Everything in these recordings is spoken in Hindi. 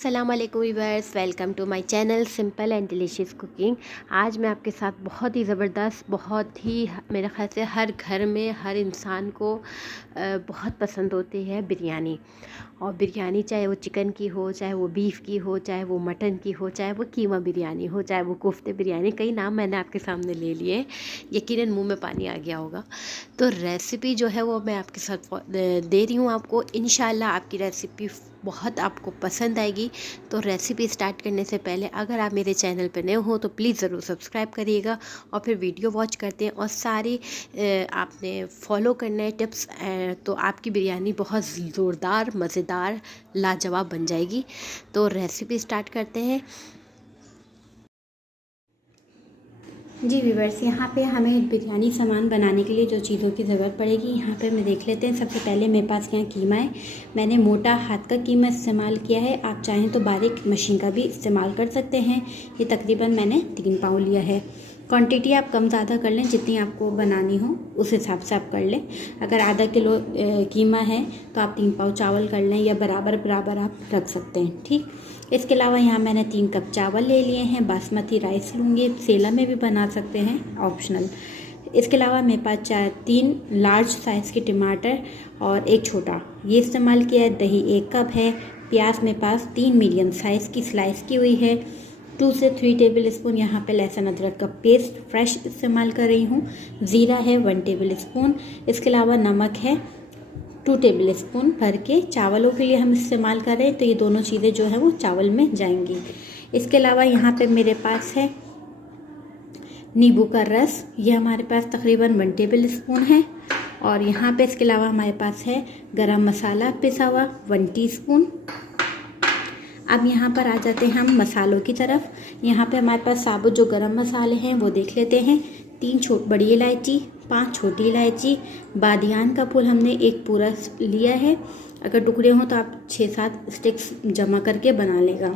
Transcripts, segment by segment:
अस्सलामुअलैकुम viewers, welcome to my channel simple and delicious cooking. आज मैं आपके साथ बहुत ही ज़बरदस्त, बहुत ही मेरे ख्याल से हर घर में हर इंसान को बहुत पसंद होती है बिरयानी। और बिरयानी चाहे वो चिकन की हो, चाहे वो बीफ की हो, चाहे वो मटन की हो, चाहे वो कीमा बिरयानी हो, चाहे वो कोफ्ते बिरयानी, कई नाम मैंने आपके सामने ले लिए, यकीनन मुंह में पानी आ गया होगा। तो रेसिपी जो है वो मैं आपके साथ दे रही हूँ आपको। इंशाल्लाह आपकी रेसिपी बहुत आपको पसंद आएगी। तो रेसिपी स्टार्ट करने से पहले अगर आप मेरे चैनल पर नए हो तो प्लीज़ ज़रूर सब्सक्राइब करिएगा और फिर वीडियो वॉच करते हैं और सारी आपने फॉलो करना है टिप्स, तो आपकी बिरयानी बहुत ज़ोरदार, मज़ेदार, लाजवाब बन जाएगी। तो रेसिपी स्टार्ट करते हैं। जी व्यूवर्स, यहाँ पे हमें बिरयानी सामान बनाने के लिए जो चीज़ों की ज़रूरत पड़ेगी यहाँ पे मैं देख लेते हैं। सबसे पहले मेरे पास यहाँ कीमा है। मैंने मोटा हाथ का कीमा इस्तेमाल किया है, आप चाहें तो बारीक मशीन का भी इस्तेमाल कर सकते हैं। ये तकरीबन मैंने 3 पाव लिया है। क्वांटिटी आप कम ज़्यादा कर लें, जितनी आपको बनानी हो उस हिसाब से आप कर लें। अगर आधा किलो कीमा है तो आप 3 पाव चावल कर लें, या बराबर बराबर आप रख सकते हैं। ठीक, इसके अलावा यहाँ मैंने 3 कप चावल ले लिए हैं। बासमती राइस लूँगी, सेला में भी बना सकते हैं, ऑप्शनल। इसके अलावा मेरे पास 3 लार्ज साइज़ के टमाटर और 1 छोटा ये इस्तेमाल किया है। दही 1 कप है। प्याज मेरे पास 3 मीडियम साइज़ की स्लाइस की हुई है। 2 से 3 टेबल स्पून यहाँ पे लहसुन अदरक का पेस्ट फ्रेश इस्तेमाल कर रही हूँ। ज़ीरा है 1 टेबल स्पून। इसके अलावा नमक है 2 टेबल स्पून भर के। चावलों के लिए हम इस्तेमाल कर रहे हैं तो ये दोनों चीज़ें जो है वो चावल में जाएंगी। इसके अलावा यहाँ पे मेरे पास है नींबू का रस, ये हमारे पास तकरीबन 1 टेबल स्पून है। और यहाँ पे इसके अलावा हमारे पास है गरम मसाला पिसा हुआ 1 टीस्पून। अब यहाँ पर आ जाते हैं हम मसालों की तरफ। यहाँ पे हमारे पास साबुत जो गरम मसाले हैं वो देख लेते हैं। 3 बड़ी इलायची, 5 छोटी इलायची, बादियान का फूल हमने 1 पूरा लिया है। अगर टुकड़े हों तो आप 6-7 स्टिक्स जमा करके बना लेगा।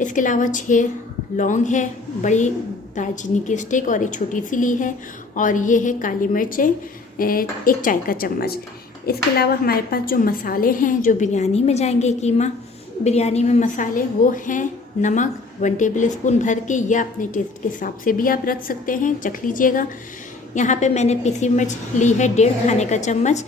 इसके अलावा 6 लौंग है, बड़ी दालचीनी की स्टिक और 1 छोटी सी ली है। और ये है काली मिर्चें 1 चाय का चम्मच। इसके अलावा हमारे पास जो मसाले हैं जो बिरयानी में जाएंगे, कीमा बिरयानी में मसाले, वो हैं नमक 1 टेबल स्पून भर के, या अपने टेस्ट के हिसाब से भी आप रख सकते हैं, चख लीजिएगा। यहाँ पे मैंने पिसी मिर्च ली है 1.5 खाने का चम्मच।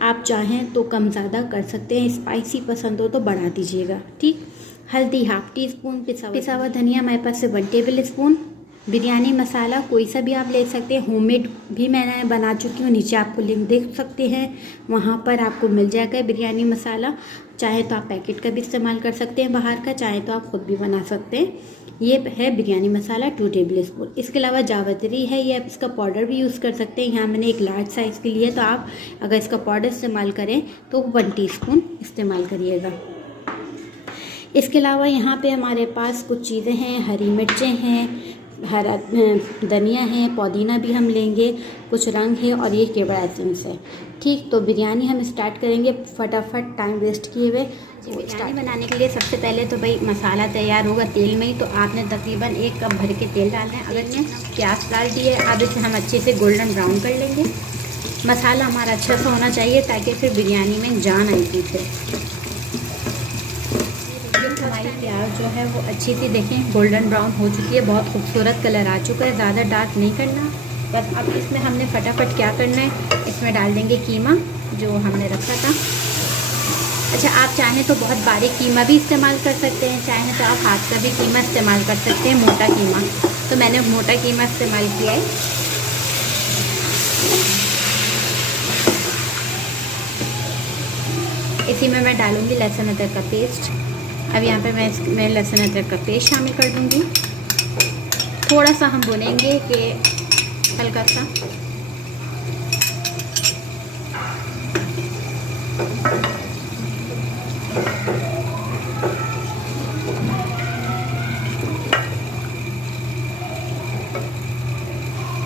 आप चाहें तो कम ज़्यादा कर सकते हैं, स्पाइसी पसंद हो तो बढ़ा दीजिएगा। ठीक, हल्दी 1/2 टीस्पून, पिसा हुआ धनिया हमारे पास से 1 टेबल स्पून। बिरयानी मसाला कोई सा भी आप ले सकते हैं, होममेड भी मैंने बना चुकी हूँ, नीचे आपको लिंक देख सकते हैं, वहाँ पर आपको मिल जाएगा बिरयानी मसाला। चाहे तो आप पैकेट का भी इस्तेमाल कर सकते हैं बाहर का, चाहे तो आप खुद भी बना सकते हैं। ये है बिरयानी मसाला 2 टेबल स्पून। इसके अलावा जावित्री है, ये आप इसका पाउडर भी यूज़ कर सकते हैं। यहाँ मैंने 1 लार्ज साइज़ के लिए, तो आप अगर इसका पाउडर इस्तेमाल करें तो 1 टीस्पून इस्तेमाल करिएगा। इसके अलावा यहाँ पे हमारे पास कुछ चीज़ें हैं, हरी मिर्चें हैं, हरा धनिया है, पुदीना भी हम लेंगे, कुछ रंग है, और ये केवड़ा एसेंस है। ठीक, तो बिरयानी हम स्टार्ट करेंगे फटाफट टाइम वेस्ट किए हुए। बिरयानी बनाने के लिए सबसे पहले तो भाई मसाला तैयार होगा तेल में ही, तो आपने तकरीबन 1 कप भर के तेल डालना है। अगर ने प्याज डाल दिए, अब इसे हम अच्छे से गोल्डन ब्राउन कर लेंगे। मसाला हमारा अच्छा सा होना चाहिए ताकि फिर बिरयानी में जान आएगी। फिर हमारी प्याज जो है वो अच्छी सी देखें गोल्डन ब्राउन हो चुकी है, बहुत खूबसूरत कलर आ चुका है, ज़्यादा डार्क नहीं करना बस। अब इसमें हमने फटाफट क्या करना है, इसमें डाल देंगे कीमा जो हमने रखा था। अच्छा, आप चाहें तो बहुत बारीक कीमा भी इस्तेमाल कर सकते हैं, चाहें तो आप हाथ का भी कीमा इस्तेमाल कर सकते हैं, मोटा कीमा। तो मैंने मोटा कीमा इस्तेमाल किया है। इसी में मैं डालूँगी लहसुन अदरक का पेस्ट। अब यहाँ पे मैं लहसुन अदरक का पेस्ट शामिल कर दूँगी। थोड़ा सा हम भुनेंगे कि हल्का सा।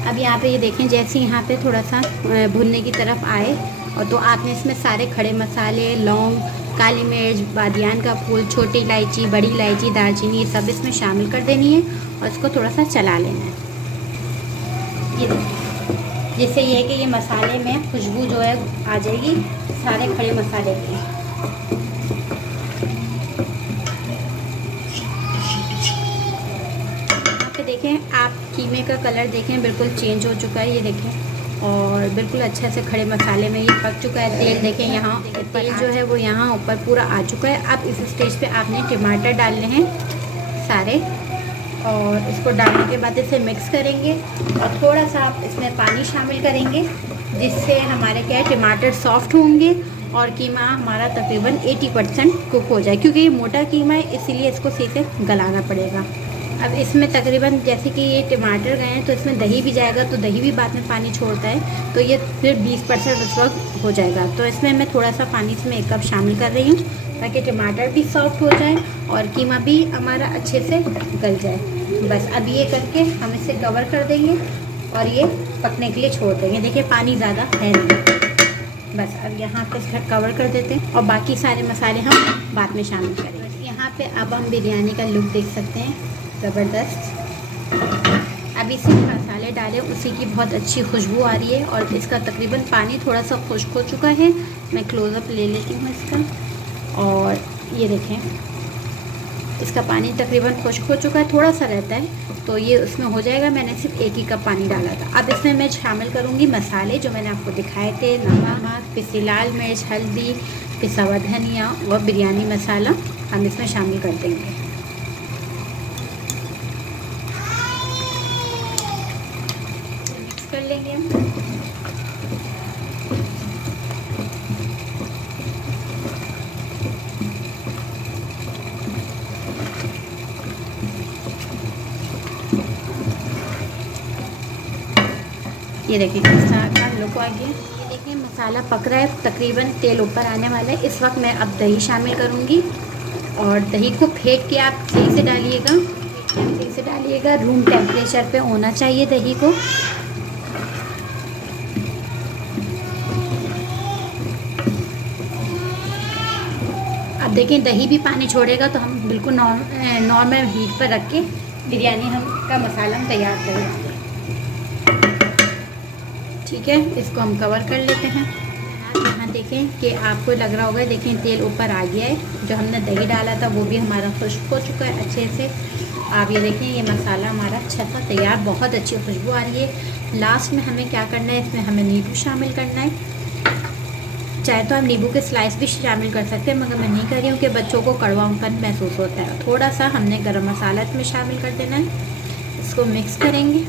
अब यहाँ पे ये देखें, जैसे यहाँ पे थोड़ा सा भुनने की तरफ आए, और तो आपने इसमें सारे खड़े मसाले, लौंग, काली मिर्च, बादियान का फूल, छोटी इलायची, बड़ी इलायची, दालचीनी, ये सब इसमें शामिल कर देनी है और इसको थोड़ा सा चला लेना है। ये देखिए, जिससे ये है कि ये मसाले में खुशबू जो है आ जाएगी सारे खड़े मसाले की। कीमे का कलर देखें बिल्कुल चेंज हो चुका है, ये देखें, और बिल्कुल अच्छे से खड़े मसाले में ये पक चुका है। तेल देखें यहाँ, तेल जो है वो यहाँ ऊपर पूरा आ चुका है। अब इस स्टेज पे आपने टमाटर डालने हैं सारे, और इसको डालने के बाद इसे मिक्स करेंगे और थोड़ा सा आप इसमें पानी शामिल करेंगे, जिससे हमारे क्या है टमाटर सॉफ्ट होंगे और कीमा हमारा तकरीबन 80% कुक हो जाए, क्योंकि ये मोटा कीमा है इसीलिए इसको सही से गलाना पड़ेगा। अब इसमें तकरीबन जैसे कि ये टमाटर गए हैं तो इसमें दही भी जाएगा, तो दही भी बाद में पानी छोड़ता है, तो ये फिर 20% उस वक्त हो जाएगा। तो इसमें मैं थोड़ा सा पानी इसमें 1 कप शामिल कर रही हूँ, ताकि टमाटर भी सॉफ्ट हो जाए और कीमा भी हमारा अच्छे से गल जाए। बस अब ये करके हम इसे कवर कर देंगे और ये पकने के लिए छोड़ देंगे। देखिए पानी ज़्यादा है नहीं। बस अब यहाँ पे इसका कवर कर देते हैं और बाकी सारे मसाले हम बाद में शामिल करेंगे। बस यहाँ पे अब हम बिरयानी का लुक देख सकते हैं, ज़बरदस्त। अब इसी मसाले डालें, उसी की बहुत अच्छी खुशबू आ रही है और इसका तकरीबन पानी थोड़ा सा खुश्क हो चुका है। मैं क्लोज़अप ले लेती हूँ इसका, और ये देखें इसका पानी तकरीबन खुश्क हो चुका है, थोड़ा सा रहता है तो ये उसमें हो जाएगा। मैंने सिर्फ 1 ही कप पानी डाला था। अब इसमें मैं शामिल करूँगी मसाले जो मैंने आपको दिखाए थे, नमक, पिसी लाल मिर्च, हल्दी, पिसा हुआ धनिया और बिरयानी मसाला हम इसमें शामिल कर देंगे। मिक्स कर लेंगे हम। ये देखिए इस तरह का लुक आ गया। ये देखिए मसाला पक रहा है, तकरीबन तेल ऊपर आने वाला है। इस वक्त मैं अब दही शामिल करूँगी और दही को फेंट के आप सही से डालिएगा, सही से डालिएगा। रूम टेम्परेचर पे होना चाहिए दही को। अब देखिए दही भी पानी छोड़ेगा, तो हम बिल्कुल नॉर्मल हीट पर रख के बिरयानी का मसाला हम तैयार करेंगे। ठीक है, इसको हम कवर कर लेते हैं। यहाँ देखें कि आपको लग रहा होगा, देखें तेल ऊपर आ गया है। जो हमने दही डाला था वो भी हमारा खुश्क हो चुका है अच्छे से। आप ये देखें ये मसाला हमारा अच्छा सा तैयार, बहुत अच्छी खुशबू आ रही है। लास्ट में हमें क्या करना है, इसमें हमें नींबू शामिल करना है। चाहे तो आप नींबू के स्लाइस भी शामिल कर सकते हैं, मगर मैं नहीं कर रही हूँ कि बच्चों को कड़वापन महसूस होता है। थोड़ा सा हमने गरम मसाला इसमें शामिल कर देना है। इसको मिक्स करेंगे।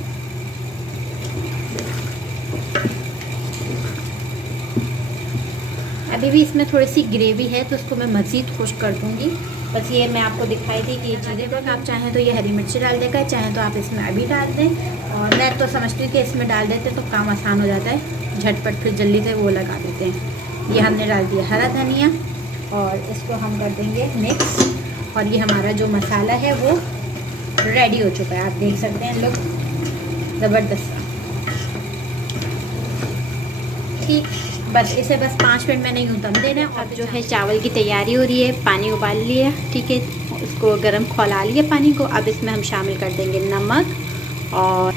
अभी भी इसमें थोड़ी सी ग्रेवी है तो उसको मैं मज़ीद खुश्क कर दूँगी। बस ये मैं आपको दिखाई दी कि ये चीज़ें को आप चाहें तो ये हरी मिर्ची डाल देगा, चाहें तो आप इसमें अभी डाल दें। और मैं तो समझती हूँ कि इसमें डाल देते तो काम आसान हो जाता है, झटपट फिर जल्दी से वो लगा देते हैं। ये हमने डाल दिया हरा धनिया और इसको हम कर देंगे मिक्स। और ये हमारा जो मसाला है वो रेडी हो चुका है, आप देख सकते हैं लुक ज़बरदस्त। ठीक, बस इसे बस 5 मिनट मैंने यूँ दम देना है। अब जो है चावल की तैयारी हो रही है, पानी उबाल लिया, ठीक है, उसको गर्म खौला लिया पानी को। अब इसमें हम शामिल कर देंगे नमक और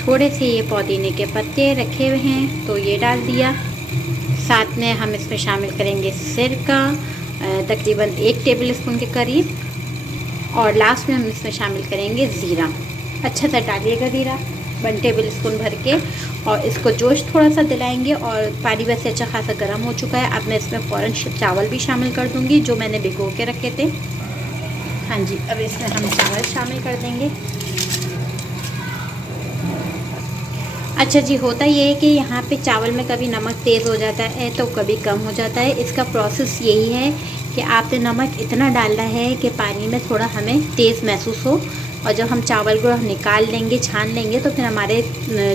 थोड़े से ये पुदीने के पत्ते रखे हुए हैं तो ये डाल दिया। साथ में हम इसमें शामिल करेंगे सिरका, तकरीबन 1 टेबल स्पून के करीब। और लास्ट में हम इसमें शामिल करेंगे ज़ीरा। अच्छा सा डालिएगा ज़ीरा, 1 टेबल स्पून भर के, और इसको जोश थोड़ा सा दिलाएंगे। और पानी वैसे अच्छा खासा गर्म हो चुका है। अब मैं इसमें फ़ौरन चावल भी शामिल कर दूंगी जो मैंने भिगो के रखे थे। हाँ जी, अब इसमें हम चावल शामिल कर देंगे। अच्छा जी, होता ये है कि यहाँ पे चावल में कभी नमक तेज़ हो जाता है तो कभी कम हो जाता है। इसका प्रोसेस यही है कि आपने नमक इतना डालना है कि पानी में थोड़ा हमें तेज़ महसूस हो, और जब हम चावल को निकाल लेंगे, छान लेंगे, तो फिर हमारे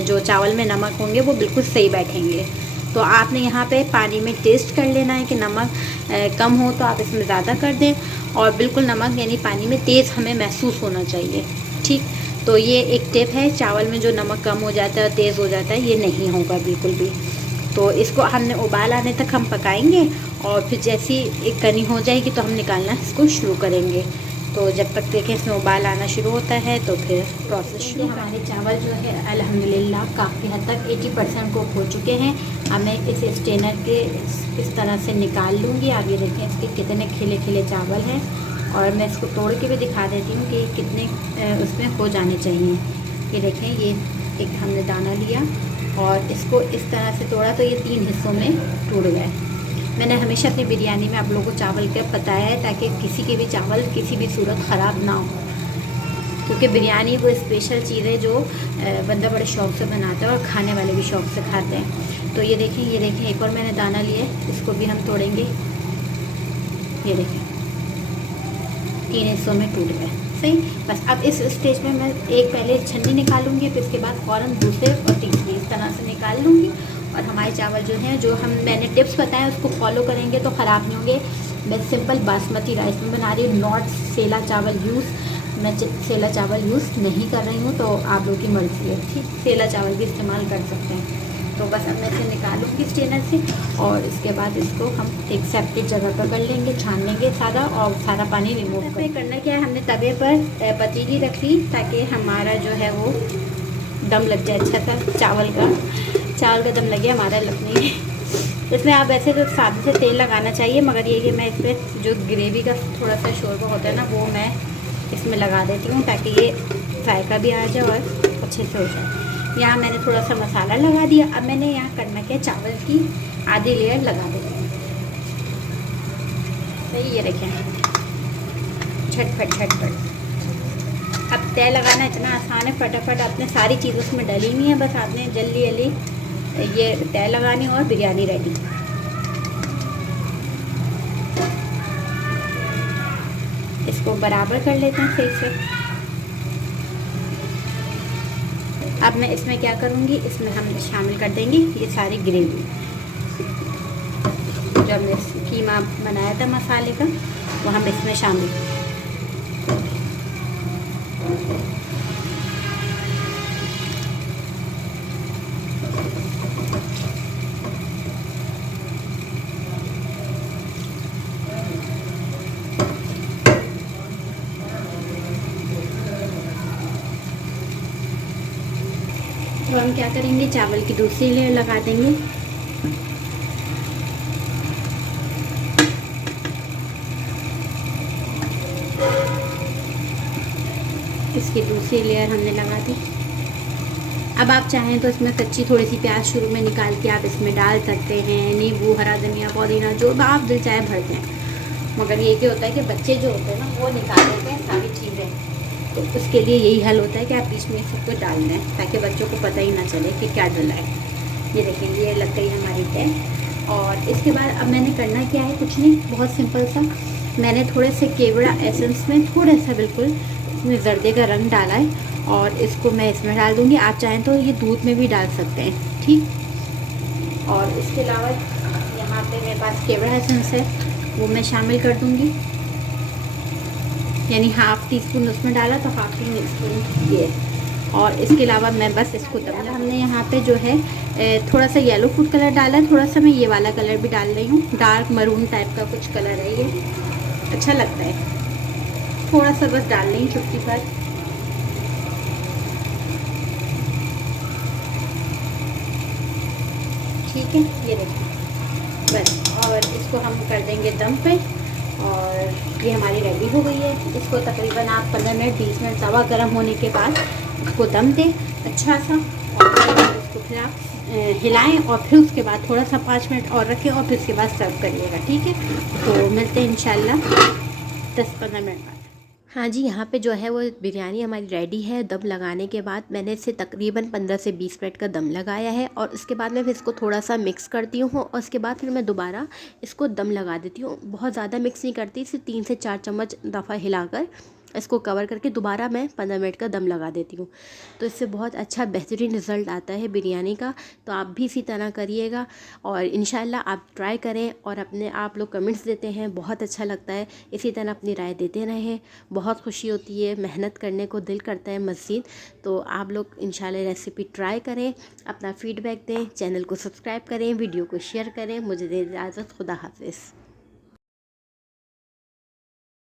जो चावल में नमक होंगे वो बिल्कुल सही बैठेंगे। तो आपने यहाँ पे पानी में टेस्ट कर लेना है कि नमक कम हो तो आप इसमें ज़्यादा कर दें, और बिल्कुल नमक यानी पानी में तेज़ हमें महसूस होना चाहिए। ठीक, तो ये एक टिप है, चावल में जो नमक कम हो जाता है और तेज़ हो जाता है ये नहीं होगा बिल्कुल भी। तो इसको हमने उबाल आने तक हम पकाएंगे, और फिर जैसी एक कनी हो जाएगी तो हम निकालना इसको शुरू करेंगे। तो जब तक देखें इसमें उबाल आना शुरू होता है तो फिर प्रोसेस शुरू। हमारे चावल जो है अल्हम्दुलिल्लाह काफ़ी हद तक 80% कुक हो चुके हैं। अब मैं इस स्ट्रेनर के इस तरह से निकाल लूँगी। आप ये देखें इसके कितने खिले खिले चावल हैं, और मैं इसको तोड़ के भी दिखा देती हूँ कि कितने उसमें हो जाने चाहिए। ये देखें, ये एक हमने दाना लिया और इसको इस तरह से तोड़ा तो ये 3 हिस्सों में टूट गए। मैंने हमेशा अपनी बिरयानी में आप लोगों को चावल का बताया है ताकि किसी के भी चावल किसी भी सूरत ख़राब ना हो, क्योंकि बिरयानी वो स्पेशल चीज़ है जो बंदा बड़े शौक़ से बनाता है और खाने वाले भी शौक़ से खाते हैं। तो ये देखें एक और मैंने दाना लिया, इसको भी हम तोड़ेंगे। ये देखें 3 हिस्सों में टूट गए। सही, बस अब इस स्टेज में मैं एक पहले छन्नी निकालूंगी, फिर इसके बाद फ़ौरन दूसरे और तीसरी इस तरह से निकाल लूँगी। और हमारे चावल जो हैं, जो मैंने टिप्स बताए उसको फॉलो करेंगे तो ख़राब नहीं होंगे। मैं सिंपल बासमती राइस में बना रही हूँ, नॉट सेला चावल यूज़। मैं सेला चावल यूज़ नहीं कर रही हूँ, तो आप लोगों की मर्ज़ी है, ठीक। सेला चावल भी इस्तेमाल कर सकते हैं। तो बस अब मैं इसे निकालूंगी स्ट्रेनर से और इसके बाद इसको हम एक सेपरेट जगह पर कर लेंगे, छान लेंगे सारा और सारा पानी रिमूव करना क्या है। हमने तवे पर पतीली रख ली ताकि हमारा जो है वो दम लग जाए अच्छा सा। चावल का दम लगे, हमारा लग नहीं है। इसमें आप वैसे तो सादे से तेल लगाना चाहिए, मगर ये कि मैं इसमें जो ग्रेवी का थोड़ा सा शोरबा होता है ना, वो मैं इसमें लगा देती हूँ ताकि ये जायका भी आ जाए और अच्छे से हो जाए। यहाँ मैंने थोड़ा सा मसाला लगा दिया। अब मैंने यहाँ करना क्या, चावल की आधी लेयर लगा देती हूँ। सही, ये देखें झटपट। अब तय लगाना इतना आसान है, फटाफट आपने सारी चीज़ उसमें डली नहीं है, बस आपने जल्दी ये तय लगानी और बिरयानी रेडी। इसको बराबर कर लेते हैं सही से। अब मैं इसमें क्या करूँगी, इसमें हम शामिल कर देंगे ये सारी ग्रेवी जो हमने कीमा बनाया था मसाले का, वो हम इसमें शामिल। तो हम क्या करेंगे, चावल की दूसरी लेयर लगा देंगे। इसकी दूसरी लेयर हमने लगा दी। अब आप चाहें तो इसमें कच्ची थोड़ी सी प्याज शुरू में निकाल के आप इसमें डाल सकते हैं, नींबू, हरा धनिया, पुदीना, जो आप दिल चाहे भर दें। मगर ये क्या होता है कि बच्चे जो होते हैं ना, वो निकाल देते हैं सारी चीज़ें, तो उसके लिए यही हल होता है कि आप बीच में सब कुछ डाल दें ताकि बच्चों को पता ही ना चले कि क्या डला है। ये देखिए, ये लग गई हमारी तय। और इसके बाद अब मैंने करना क्या है, कुछ नहीं, बहुत सिंपल सा। मैंने थोड़े से केवड़ा एसेंस में थोड़ा सा बिल्कुल इसमें जर्दे का रंग डाला है और इसको मैं इसमें डाल दूँगी। आप चाहें तो ये दूध में भी डाल सकते हैं, ठीक। और इसके अलावा यहाँ पे मेरे पास केवड़ा एसेंस है, वो मैं शामिल कर दूँगी। यानी हाफ़ टी स्पून उसमें डाला तो हाफ़ टी स्पून ये। और इसके अलावा मैं बस इसको दम, हमने यहाँ पे जो है थोड़ा सा येलो फूड कलर डाला है, थोड़ा सा मैं ये वाला कलर भी डाल रही हूँ, डार्क मरून टाइप का कुछ कलर है, ये अच्छा लगता है। थोड़ा सा बस डाल रही हूँ चुटकी पर। ठीक है, ये देखिए बस। और इसको हम कर देंगे दम पे और ये हमारी रेडी हो गई है। इसको तकरीबन आप 15 मिनट 20 मिनट तवा गर्म होने के बाद इसको दम दें अच्छा सा, और इसको फिर आप हिलाएं और फिर उसके बाद थोड़ा सा 5 मिनट और रखें और फिर उसके बाद सर्व करिएगा, ठीक है। तो मिलते हैं इंशाल्लाह 10-15 मिनट बाद। हाँ जी, यहाँ पे जो है वो बिरयानी हमारी रेडी है। दम लगाने के बाद मैंने इसे तकरीबन 15 से 20 मिनट का दम लगाया है और उसके बाद मैं फिर इसको थोड़ा सा मिक्स करती हूँ और उसके बाद फिर मैं दोबारा इसको दम लगा देती हूँ। बहुत ज़्यादा मिक्स नहीं करती, सिर्फ 3 से 4 चम्मच दफ़ा हिलाकर इसको कवर करके दोबारा मैं 15 मिनट का दम लगा देती हूँ। तो इससे बहुत अच्छा बेहतरीन रिज़ल्ट आता है बिरयानी का। तो आप भी इसी तरह करिएगा और इंशाल्लाह आप ट्राई करें और अपने आप लोग कमेंट्स देते हैं, बहुत अच्छा लगता है। इसी तरह अपनी राय देते रहें, बहुत खुशी होती है, मेहनत करने को दिल करता है मज़ीद। तो आप लोग इंशाल्लाह रेसिपी ट्राई करें, अपना फ़ीडबैक दें, चैनल को सब्सक्राइब करें, वीडियो को शेयर करें। मुझे दे इजाज़त, खुदा हाफिज़।